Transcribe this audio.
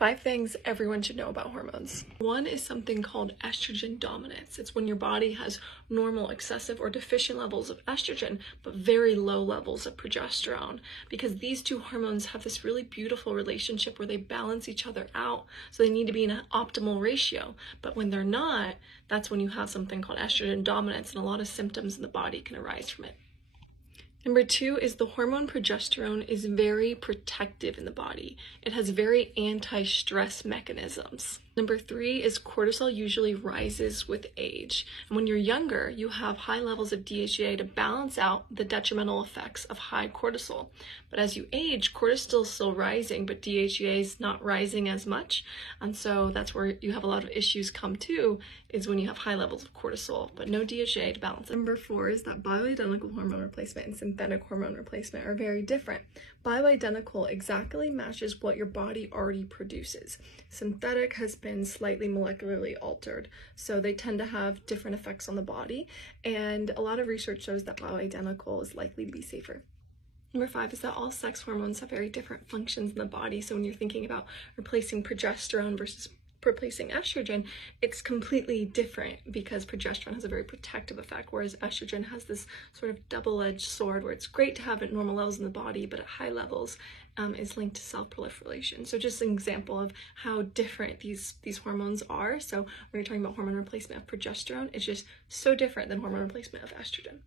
5 things everyone should know about hormones. One is something called estrogen dominance. It's when your body has normal, excessive, or deficient levels of estrogen, but very low levels of progesterone, because these two hormones have this really beautiful relationship where they balance each other out. So they need to be in an optimal ratio. But when they're not, that's when you have something called estrogen dominance, and a lot of symptoms in the body can arise from it. Number 2 is the hormone progesterone is very protective in the body. It has very anti-stress mechanisms. Number 3 is cortisol usually rises with age. And when you're younger, you have high levels of DHEA to balance out the detrimental effects of high cortisol. But as you age, cortisol is still rising, but DHEA is not rising as much. And so that's where you have a lot of issues come to, is when you have high levels of cortisol, but no DHEA to balance it. Number 4 is that bioidentical hormone replacement and synthetic hormone replacement are very different. Bioidentical exactly matches what your body already produces. Synthetic has been slightly molecularly altered, so they tend to have different effects on the body, and a lot of research shows that bioidentical is likely to be safer. Number 5 is that all sex hormones have very different functions in the body, so when you're thinking about replacing progesterone versus replacing estrogen, it's completely different because progesterone has a very protective effect, whereas estrogen has this sort of double-edged sword where it's great to have it at normal levels in the body, but at high levels is linked to cell proliferation. So just an example of how different these hormones are. So when you're talking about hormone replacement of progesterone, it's just so different than hormone replacement of estrogen.